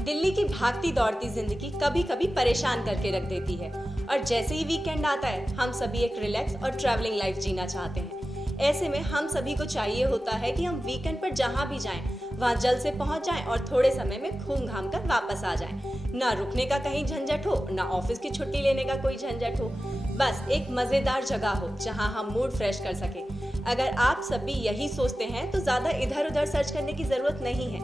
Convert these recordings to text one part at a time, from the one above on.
दिल्ली की भागती दौड़ती जिंदगी कभी कभी परेशान करके रख देती है और जैसे ही वीकेंड आता है हम सभी एक रिलैक्स और ट्रैवलिंग लाइफ जीना चाहते हैं। ऐसे में हम सभी को चाहिए होता है कि हम वीकेंड पर जहाँ भी जाएं वहाँ जल्द से पहुँच जाएं और थोड़े समय में घूम घाम कर वापस आ जाएं। ना रुकने का कहीं झंझट हो, ना ऑफिस की छुट्टी लेने का कोई झंझट हो, बस एक मजेदार जगह हो जहाँ हम मूड फ्रेश कर सके। अगर आप सभी यही सोचते हैं तो ज्यादा इधर उधर सर्च करने की जरूरत नहीं है,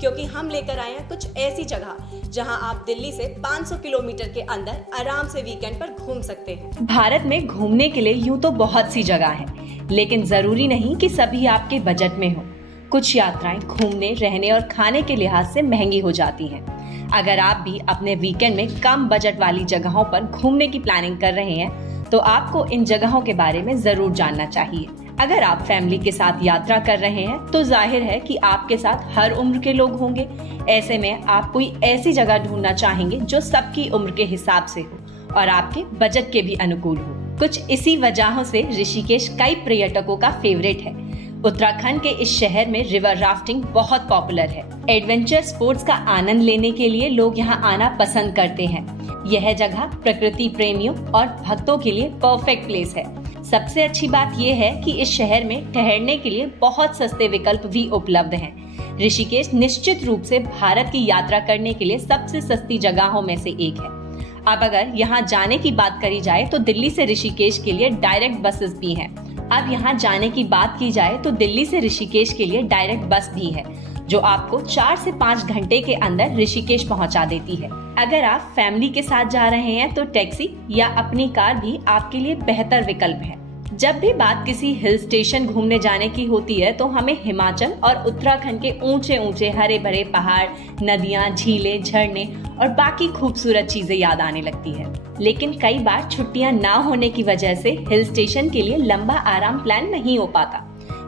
क्योंकि हम लेकर आए हैं कुछ ऐसी जगह जहां आप दिल्ली से 500 किलोमीटर के अंदर आराम से वीकेंड पर घूम सकते हैं। भारत में घूमने के लिए यूं तो बहुत सी जगह है, लेकिन जरूरी नहीं कि सभी आपके बजट में हो। कुछ यात्राएं घूमने, रहने और खाने के लिहाज से महंगी हो जाती हैं। अगर आप भी अपने वीकेंड में कम बजट वाली जगहों पर घूमने की प्लानिंग कर रहे हैं तो आपको इन जगहों के बारे में जरूर जानना चाहिए। अगर आप फैमिली के साथ यात्रा कर रहे हैं तो जाहिर है कि आपके साथ हर उम्र के लोग होंगे। ऐसे में आप कोई ऐसी जगह ढूंढना चाहेंगे जो सबकी उम्र के हिसाब से हो और आपके बजट के भी अनुकूल हो। कुछ इसी वजहों से ऋषिकेश कई पर्यटकों का फेवरेट है। उत्तराखंड के इस शहर में रिवर राफ्टिंग बहुत पॉपुलर है। एडवेंचर स्पोर्ट्स का आनंद लेने के लिए लोग यहाँ आना पसंद करते हैं। यह जगह प्रकृति प्रेमियों और भक्तों के लिए परफेक्ट प्लेस है। सबसे अच्छी बात यह है कि इस शहर में ठहरने के लिए बहुत सस्ते विकल्प भी उपलब्ध हैं। ऋषिकेश निश्चित रूप से भारत की यात्रा करने के लिए सबसे सस्ती जगहों में से एक है। अब अगर यहाँ जाने की बात करी जाए तो दिल्ली से ऋषिकेश के लिए डायरेक्ट बसेस भी हैं। अब यहाँ जाने की बात की जाए तो दिल्ली से ऋषिकेश के लिए डायरेक्ट बस भी है जो आपको 4 से 5 घंटे के अंदर ऋषिकेश पहुँचा देती है। अगर आप फैमिली के साथ जा रहे हैं तो टैक्सी या अपनी कार भी आपके लिए बेहतर विकल्प है। जब भी बात किसी हिल स्टेशन घूमने जाने की होती है तो हमें हिमाचल और उत्तराखंड के ऊंचे ऊंचे हरे भरे पहाड़, नदियां, झीलें, झरने और बाकी खूबसूरत चीजें याद आने लगती है। लेकिन कई बार छुट्टियां ना होने की वजह से हिल स्टेशन के लिए लंबा आराम प्लान नहीं हो पाता।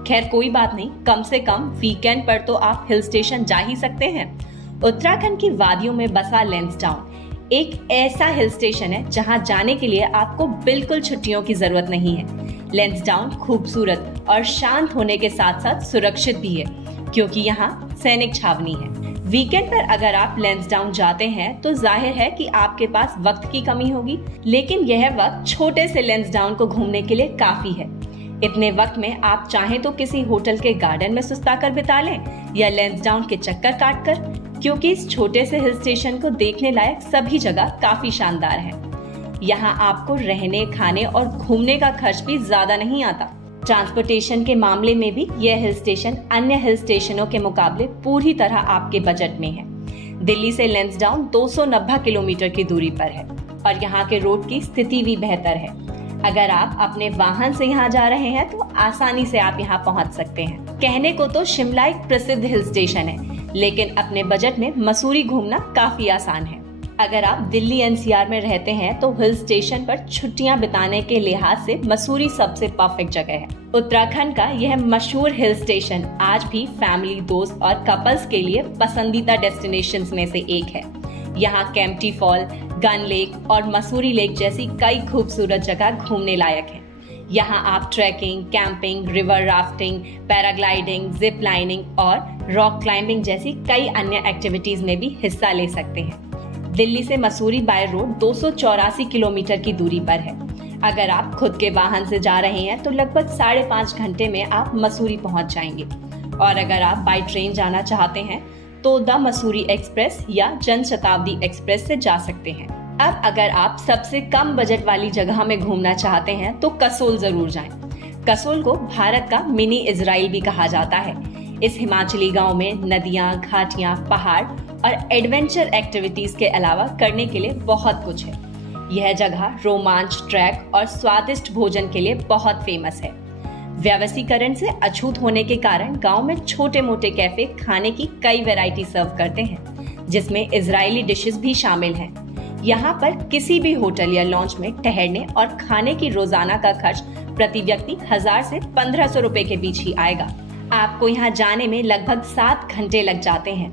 खैर कोई बात नहीं, कम से कम वीकेंड पर तो आप हिल स्टेशन जा ही सकते हैं। उत्तराखंड की वादियों में बसा लैंसडाउन एक ऐसा हिल स्टेशन है जहां जाने के लिए आपको बिल्कुल छुट्टियों की जरूरत नहीं है। लैंसडाउन खूबसूरत और शांत होने के साथ साथ सुरक्षित भी है, क्योंकि यहाँ सैनिक छावनी है। वीकेंड पर अगर आप लैंसडाउन जाते हैं तो जाहिर है कि आपके पास वक्त की कमी होगी, लेकिन यह वक्त छोटे से लैंसडाउन को घूमने के लिए काफी है। इतने वक्त में आप चाहें तो किसी होटल के गार्डन में सुस्ताकर बिता लें या लैंसडाउन के चक्कर काट कर, क्योंकि इस छोटे से हिल स्टेशन को देखने लायक सभी जगह काफी शानदार है। यहाँ आपको रहने, खाने और घूमने का खर्च भी ज्यादा नहीं आता। ट्रांसपोर्टेशन के मामले में भी यह हिल स्टेशन अन्य हिल स्टेशनों के मुकाबले पूरी तरह आपके बजट में है। दिल्ली से लैंसडाउन 290 किलोमीटर की दूरी पर है और यहाँ के रोड की स्थिति भी बेहतर है। अगर आप अपने वाहन से यहाँ जा रहे हैं तो आसानी से आप यहाँ पहुँच सकते हैं। कहने को तो शिमला एक प्रसिद्ध हिल स्टेशन है, लेकिन अपने बजट में मसूरी घूमना काफी आसान है। अगर आप दिल्ली एनसीआर में रहते हैं तो हिल स्टेशन पर छुट्टियां बिताने के लिहाज से मसूरी सबसे परफेक्ट जगह है। उत्तराखंड का यह मशहूर हिल स्टेशन आज भी फैमिली, दोस्त और कपल्स के लिए पसंदीदा डेस्टिनेशंस में से एक है। यहाँ केम्प्टी फॉल, गन लेक और मसूरी लेक जैसी कई खूबसूरत जगह घूमने लायक हैं। यहाँ आप trekking, camping, river rafting, paragliding, zip lining और रॉक क्लाइंबिंग जैसी कई अन्य एक्टिविटीज में भी हिस्सा ले सकते हैं। दिल्ली से मसूरी बाय रोड 284 किलोमीटर की दूरी पर है। अगर आप खुद के वाहन से जा रहे हैं तो लगभग 5.5 घंटे में आप मसूरी पहुंच जाएंगे और अगर आप बाय ट्रेन जाना चाहते हैं तो द मसूरी एक्सप्रेस या जन शताब्दी एक्सप्रेस से जा सकते हैं। अब अगर आप सबसे कम बजट वाली जगह में घूमना चाहते हैं तो कसोल जरूर जाएं। कसोल को भारत का मिनी इजराइल भी कहा जाता है। इस हिमाचली गांव में नदियां, घाटियां, पहाड़ और एडवेंचर एक्टिविटीज के अलावा करने के लिए बहुत कुछ है। यह जगह रोमांच, ट्रैक और स्वादिष्ट भोजन के लिए बहुत फेमस है। व्यवसायीकरण से अछूत होने के कारण गांव में छोटे मोटे कैफे खाने की कई वैरायटी सर्व करते हैं, जिसमें इजरायली डिशेस भी शामिल हैं। यहाँ पर किसी भी होटल या लॉन्च में ठहरने और खाने की रोजाना का खर्च प्रति व्यक्ति 1000 से 1500 रुपए के बीच ही आएगा। आपको यहाँ जाने में लगभग 7 घंटे लग जाते हैं।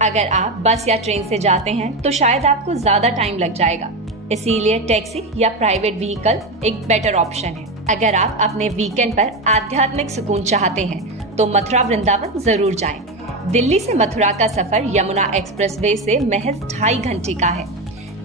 अगर आप बस या ट्रेन से जाते हैं तो शायद आपको ज्यादा टाइम लग जाएगा, इसीलिए टैक्सी या प्राइवेट व्हीकल एक बेटर ऑप्शन है। अगर आप अपने वीकेंड पर आध्यात्मिक सुकून चाहते हैं तो मथुरा वृंदावन जरूर जाएं। दिल्ली से मथुरा का सफर यमुना एक्सप्रेसवे से महज 2.5 घंटे का है।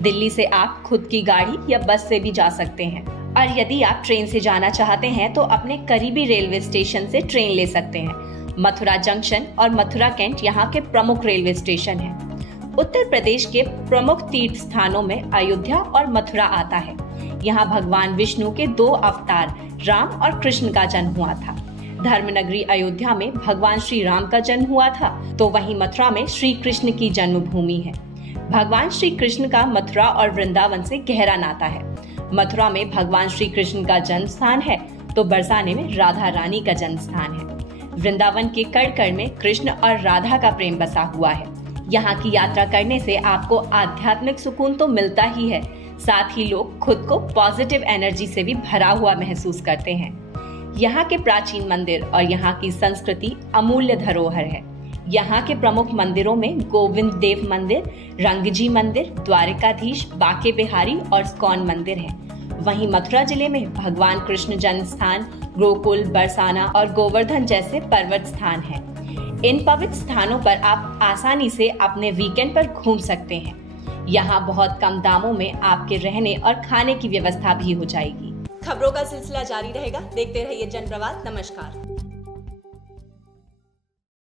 दिल्ली से आप खुद की गाड़ी या बस से भी जा सकते हैं, और यदि आप ट्रेन से जाना चाहते हैं तो अपने करीबी रेलवे स्टेशन से ट्रेन ले सकते हैं। मथुरा जंक्शन और मथुरा कैंट यहाँ के प्रमुख रेलवे स्टेशन हैं। उत्तर प्रदेश के प्रमुख तीर्थ स्थानों में अयोध्या और मथुरा आता है। यहाँ भगवान विष्णु के 2 अवतार राम और कृष्ण का जन्म हुआ था। धर्मनगरी अयोध्या में भगवान श्री राम का जन्म हुआ था, तो वहीं मथुरा में श्री कृष्ण की जन्मभूमि है। भगवान श्री कृष्ण का मथुरा और वृंदावन से गहरा नाता है। मथुरा में भगवान श्री कृष्ण का जन्म स्थान है, तो बरसाने में राधा रानी का जन्म स्थान है। वृंदावन के कण कण में कृष्ण और राधा का प्रेम बसा हुआ है। यहाँ की यात्रा करने से आपको आध्यात्मिक सुकून तो मिलता ही है, साथ ही लोग खुद को पॉजिटिव एनर्जी से भी भरा हुआ महसूस करते हैं। यहाँ के प्राचीन मंदिर और यहाँ की संस्कृति अमूल्य धरोहर है। यहाँ के प्रमुख मंदिरों में गोविंद देव मंदिर, रंगजी मंदिर, द्वारिकाधीश, बाके बिहारी और स्कॉन मंदिर हैं। वहीं मथुरा जिले में भगवान कृष्ण जन्म स्थान, गोकुल, बरसाना और गोवर्धन जैसे पर्वत स्थान हैं। इन पवित्र स्थानों पर आप आसानी से अपने वीकेंड पर घूम सकते हैं। यहाँ बहुत कम दामों में आपके रहने और खाने की व्यवस्था भी हो जाएगी। खबरों का सिलसिला जारी रहेगा। देखते रहिए जनप्रवाद। नमस्कार।